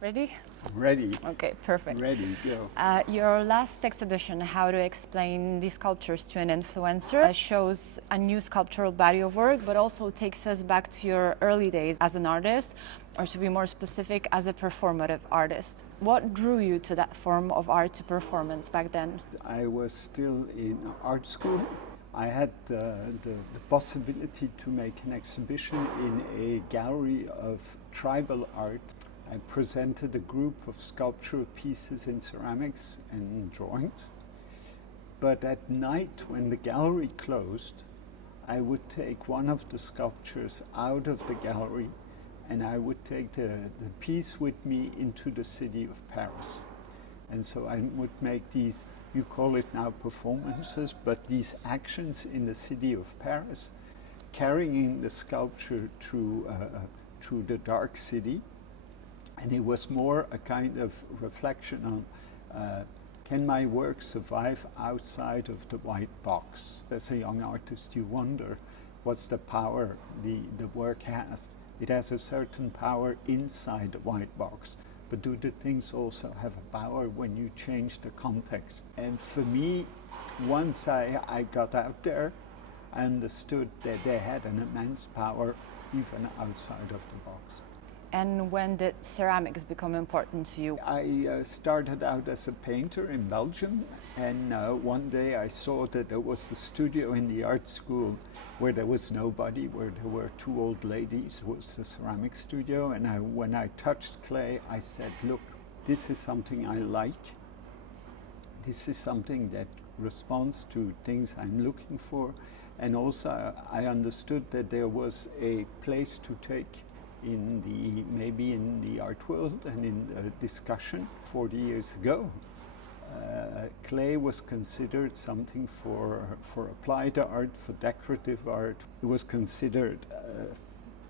Ready? Ready. Okay, perfect. Ready, go. Your last exhibition, How to Explain These Sculptures to an Influencer, shows a new sculptural body of work, but also takes us back to your early days as an artist, or to be more specific, as a performative artist. What drew you to that form of art, to performance back then? I was still in art school. I had the possibility to make an exhibition in a gallery of tribal art. I presented a group of sculptural pieces in ceramics and drawings. But at night, when the gallery closed, I would take one of the sculptures out of the gallery and I would take the piece with me into the city of Paris. And so I would make these, you call it now performances, but these actions in the city of Paris, carrying the sculpture through the dark city. And it was more a kind of reflection on, can my work survive outside of the white box? As a young artist, you wonder what's the power the work has. It has a certain power inside the white box, but do the things also have a power when you change the context? And for me, once I got out there, I understood that they had an immense power even outside of the box. And when did ceramics become important to you? I started out as a painter in Belgium, and one day I saw that there was a studio in the art school where there was nobody, where there were two old ladies. It was the ceramic studio, and when I touched clay, I said, look, this is something I like. This is something that responds to things I'm looking for. And also I understood that there was a place to take maybe in the art world and in discussion. 40 years ago, clay was considered something for applied art, for decorative art. It was considered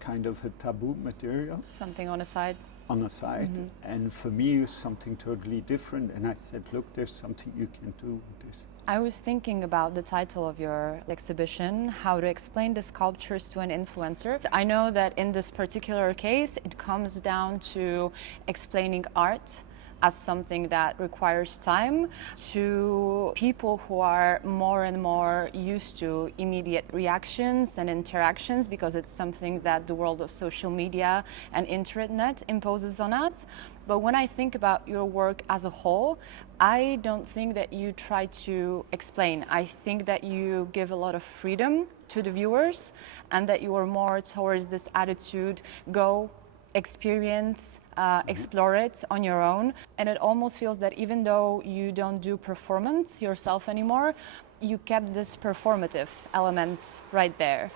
kind of a taboo material. Something on a side? On a side. Mm-hmm. And for me, it was something totally different. And I said, look, there's something you can do with this. I was thinking about the title of your exhibition, How to Explain the Sculptures to an Influencer. I know that in this particular case, it comes down to explaining art as something that requires time to people who are more and more used to immediate reactions and interactions, because it's something that the world of social media and internet imposes on us. But when I think about your work as a whole, I don't think that you try to explain. I think that you give a lot of freedom to the viewers, and that you are more towards this attitude, go, experience, explore it on your own. And it almost feels that even though you don't do performance yourself anymore, you kept this performative element right there.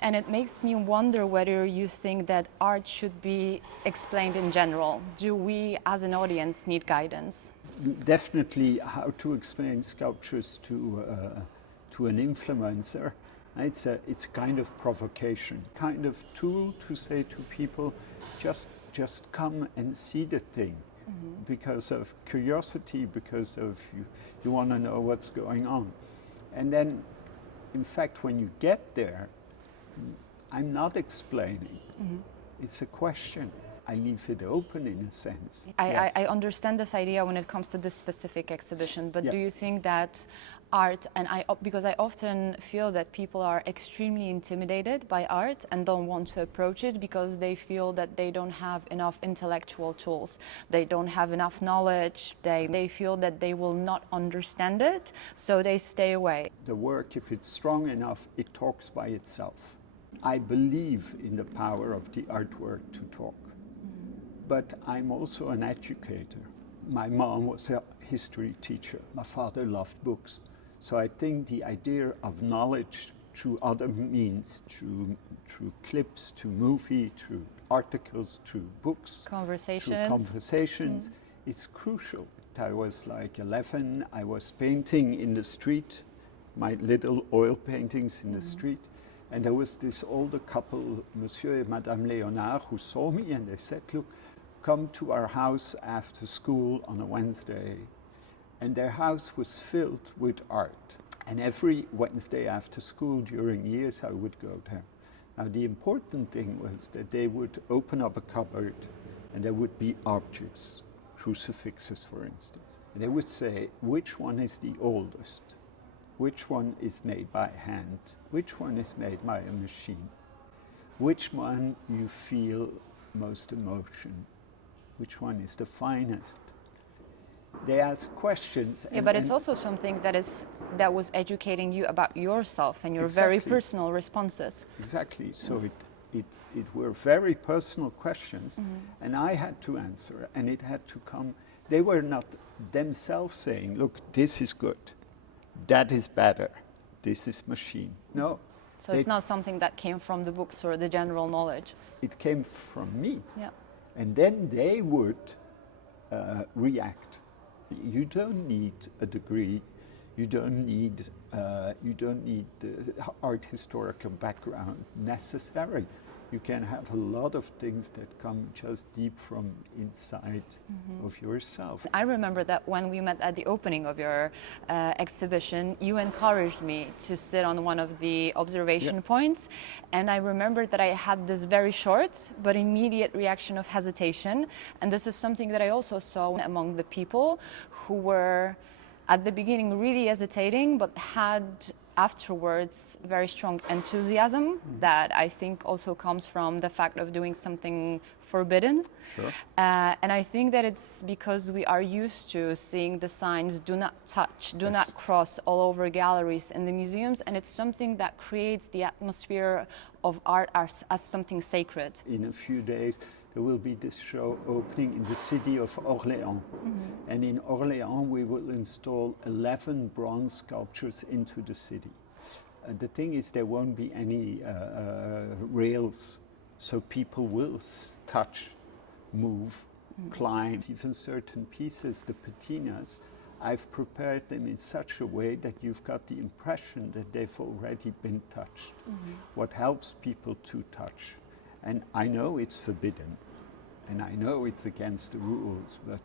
And it makes me wonder whether you think that art should be explained in general. Do we as an audience need guidance? Definitely how to explain sculptures to an influencer. It's a kind of provocation, kind of tool to say to people, just come and see the thing. Mm-hmm. Because of curiosity, because of you want to know what's going on. And then, in fact, when you get there, I'm not explaining. Mm-hmm. It's a question. I leave it open in a sense. I understand this idea when it comes to this specific exhibition, but do you think that art, because I often feel that people are extremely intimidated by art and don't want to approach it because they feel that they don't have enough intellectual tools, they don't have enough knowledge, they feel that they will not understand it, so they stay away. The work, if it's strong enough, it talks by itself. I believe in the power of the artwork to talk. But I'm also an educator. My mom was a history teacher. My father loved books. So I think the idea of knowledge through other means, through clips, through movie, through articles, through books, through conversations, is crucial. I was like 11, I was painting in the street, my little oil paintings in the street. And there was this older couple, Monsieur and Madame Léonard, who saw me and they said, look, come to our house after school on a Wednesday. And their house was filled with art. And every Wednesday after school during years, I would go there. Now, the important thing was that they would open up a cupboard and there would be objects, crucifixes for instance. And they would say, which one is the oldest? Which one is made by hand? Which one is made by a machine? Which one you feel most emotion? Which one is the finest? They ask questions. Yeah, but it's also something that was educating you about yourself and your very personal responses. Exactly. So it were very personal questions, and I had to answer, and it had to come. They were not themselves saying, look, this is good, that is better, this is machine. No. So it's not something that came from the books or the general knowledge. It came from me. Yeah. And then they would react. You don't need a degree. You don't need the art historical background necessary. You can have a lot of things that come just deep from inside of yourself. I remember that when we met at the opening of your exhibition, you encouraged me to sit on one of the observation points. And I remember that I had this very short but immediate reaction of hesitation. And this is something that I also saw among the people who were at the beginning really hesitating, but had afterwards very strong enthusiasm that I think also comes from the fact of doing something forbidden. Sure. And I think that it's because we are used to seeing the signs do not touch, do not cross all over galleries and the museums, and it's something that creates the atmosphere of art as something sacred. In a few days there will be this show opening in the city of Orléans. And in Orléans we will install 11 bronze sculptures into the city. The thing is, there won't be any rails, so people will touch, move, climb. Even certain pieces, the patinas, I've prepared them in such a way that you've got the impression that they've already been touched. What helps people to touch. And I know it's forbidden, and I know it's against the rules, but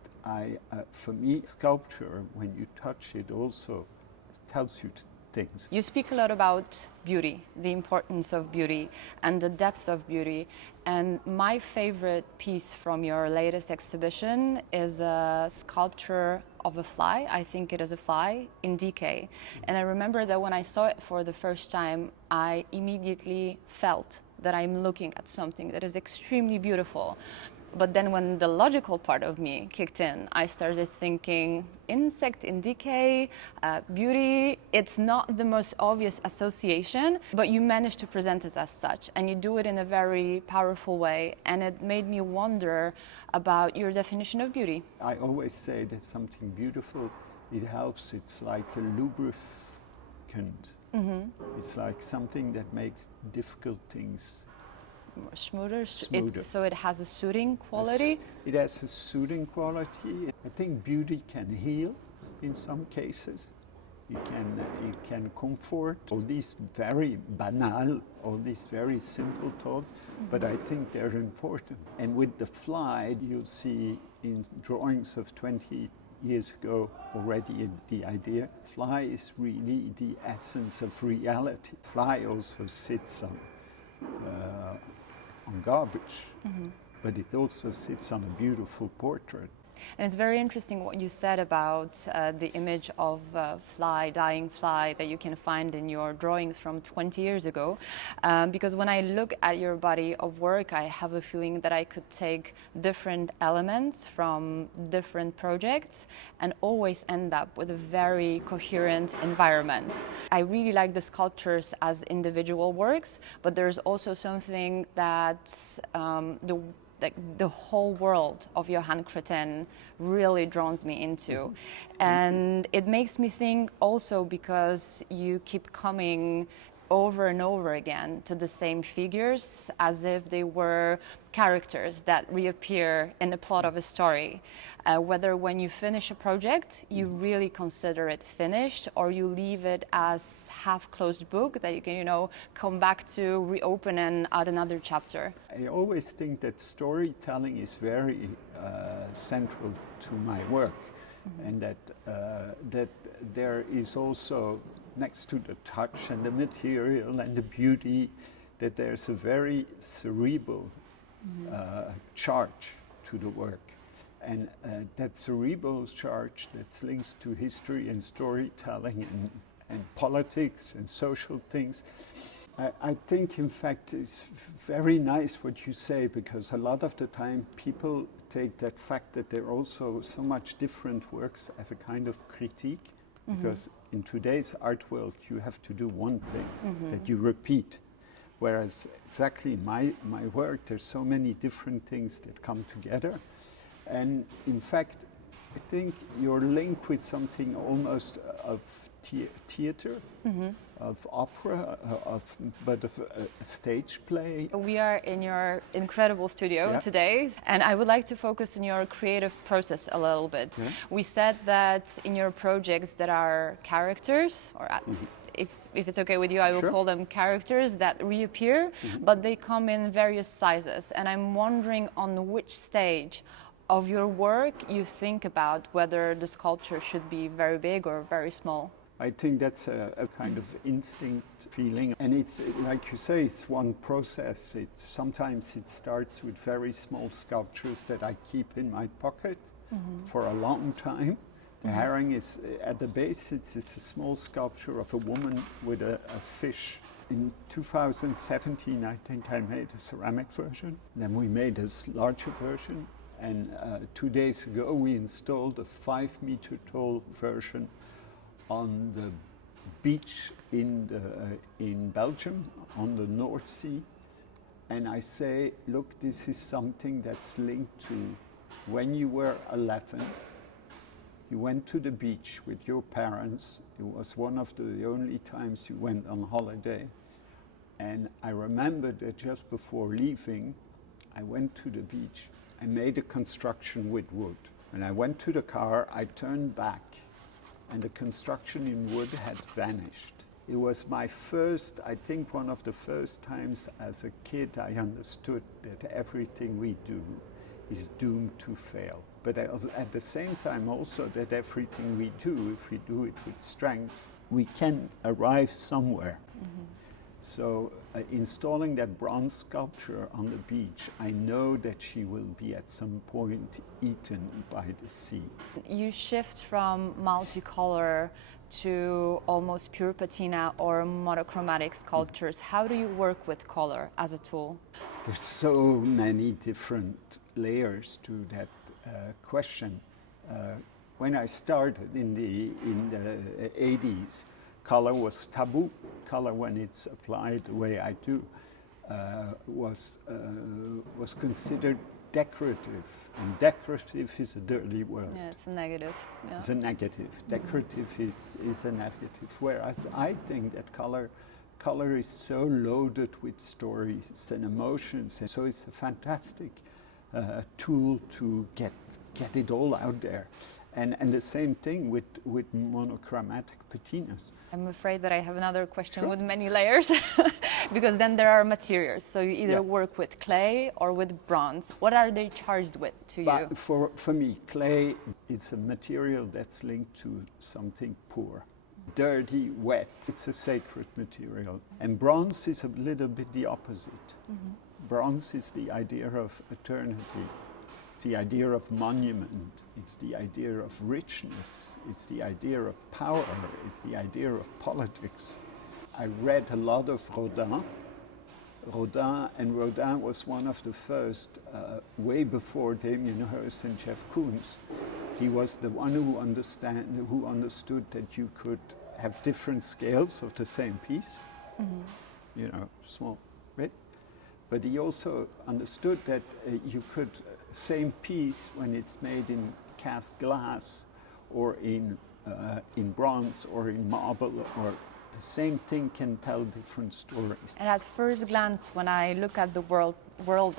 for me, sculpture, when you touch it, also tells you things. You speak a lot about beauty, the importance of beauty, and the depth of beauty. And my favorite piece from your latest exhibition is a sculpture of a fly. I think it is a fly in decay. And I remember that when I saw it for the first time, I immediately felt that I'm looking at something that is extremely beautiful. But then when the logical part of me kicked in, I started thinking, insect in decay, beauty, it's not the most obvious association, but you managed to present it as such, and you do it in a very powerful way, and it made me wonder about your definition of beauty. I always say that something beautiful, it helps, it's like a lubricant. It's like something that makes difficult things smoother. Smoother. So it has a soothing quality? It has a soothing quality. I think beauty can heal in some cases. It can comfort. All these very banal, all these very simple thoughts, but I think they're important. And with the fly, you'll see in drawings of 20 years ago already the idea. Fly is really the essence of reality. Fly also sits on garbage, but it also sits on a beautiful portrait. And it's very interesting what you said about the image of fly, dying fly, that you can find in your drawings from 20 years ago. Because when I look at your body of work, I have a feeling that I could take different elements from different projects and always end up with a very coherent environment. I really like the sculptures as individual works, but there's also something that the whole world of Johan Creten really draws me into. And it makes me think also because you keep coming over and over again to the same figures as if they were characters that reappear in the plot of a story. Whether when you finish a project, you really consider it finished, or you leave it as half-closed book that you can, come back to, reopen and add another chapter. I always think that storytelling is very central to my work, and that there is also, next to the touch and the material and the beauty, that there's a very cerebral charge to the work. And that cerebral charge that's linked to history and storytelling and politics and social things. I think, in fact, it's very nice what you say, because a lot of the time people take that fact that there are also so much different works as a kind of critique, because in today's art world you have to do one thing that you repeat, whereas exactly in my work there's so many different things that come together. And in fact, I think you're linked with something almost of theater, of opera, but of a stage play. We are in your incredible studio today, and I would like to focus on your creative process a little bit. We said that in your projects there are characters, or if it's okay with you, I will call them characters that reappear, but they come in various sizes. And I'm wondering on which stage of your work you think about whether the sculpture should be very big or very small. I think that's a kind of instinct feeling, and it's like you say, it's one process. Sometimes it starts with very small sculptures that I keep in my pocket for a long time. The herring is at the base. It's a small sculpture of a woman with a fish. In 2017, I think I made a ceramic version. Then we made this larger version, and 2 days ago we installed a 5-meter tall version on the beach in Belgium, on the North Sea. And I say, look, this is something that's linked to when you were 11, you went to the beach with your parents. It was one of the only times you went on holiday. And I remember that just before leaving, I went to the beach. I made a construction with wood. When I went to the car, I turned back, and the construction in wood had vanished. It was my first, I think one of the first times as a kid I understood that everything we do is doomed to fail. But at the same time also that everything we do, if we do it with strength, we can arrive somewhere. So installing that bronze sculpture on the beach, I know that she will be at some point eaten by the sea. You shift from multicolor to almost pure patina or monochromatic sculptures. How do you work with color as a tool? There's so many different layers to that question. When I started in the 80s, color was taboo. Color, when it's applied the way I do, was considered decorative, and decorative is a dirty word. Yeah, it's a negative. Yeah. It's a negative. Decorative is a negative. Whereas I think that color is so loaded with stories and emotions, and so it's a fantastic tool to get it all out there. And the same thing with monochromatic patinas. I'm afraid that I have another question with many layers, because then there are materials. So you either work with clay or with bronze. What are they charged with to you? For me, clay is a material that's linked to something poor. Dirty, wet, it's a sacred material. And bronze is a little bit the opposite. Bronze is the idea of eternity. It's the idea of monument, it's the idea of richness, it's the idea of power, it's the idea of politics. I read a lot of Rodin, and Rodin was one of the first, way before Damian Bieniek and Jeff Koons. He was the one who understood that you could have different scales of the same piece, small, right? But he also understood that you could, same piece when it's made in cast glass or in bronze or in marble, or the same thing can tell different stories. And at first glance, when I look at the world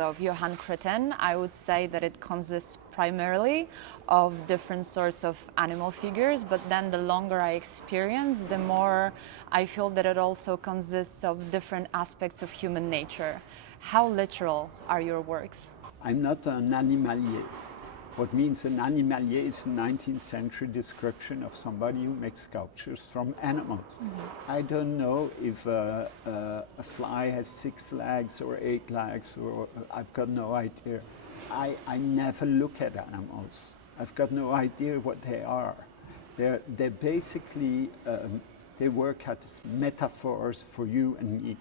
of Johan Creten, I would say that it consists primarily of different sorts of animal figures, but then the longer I experience, the more I feel that it also consists of different aspects of human nature. How literal are your works? I'm not an animalier. What means an animalier is a 19th century description of somebody who makes sculptures from animals. I don't know if a fly has 6 legs or 8 legs, or I've got no idea. I never look at animals. I've got no idea what they are. They're basically, they work as metaphors for you and me.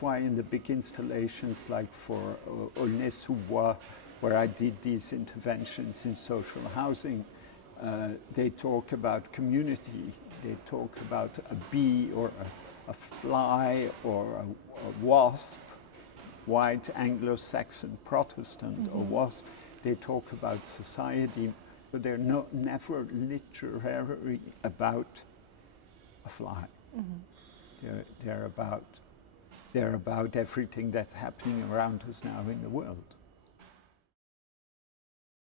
Why in the big installations like for Aulnay-sous-Bois, where I did these interventions in social housing, they talk about community, they talk about a bee or a fly or a wasp, white Anglo-Saxon Protestant or wasp. They talk about society, but they're never literary about a fly. They're about everything that's happening around us now in the world.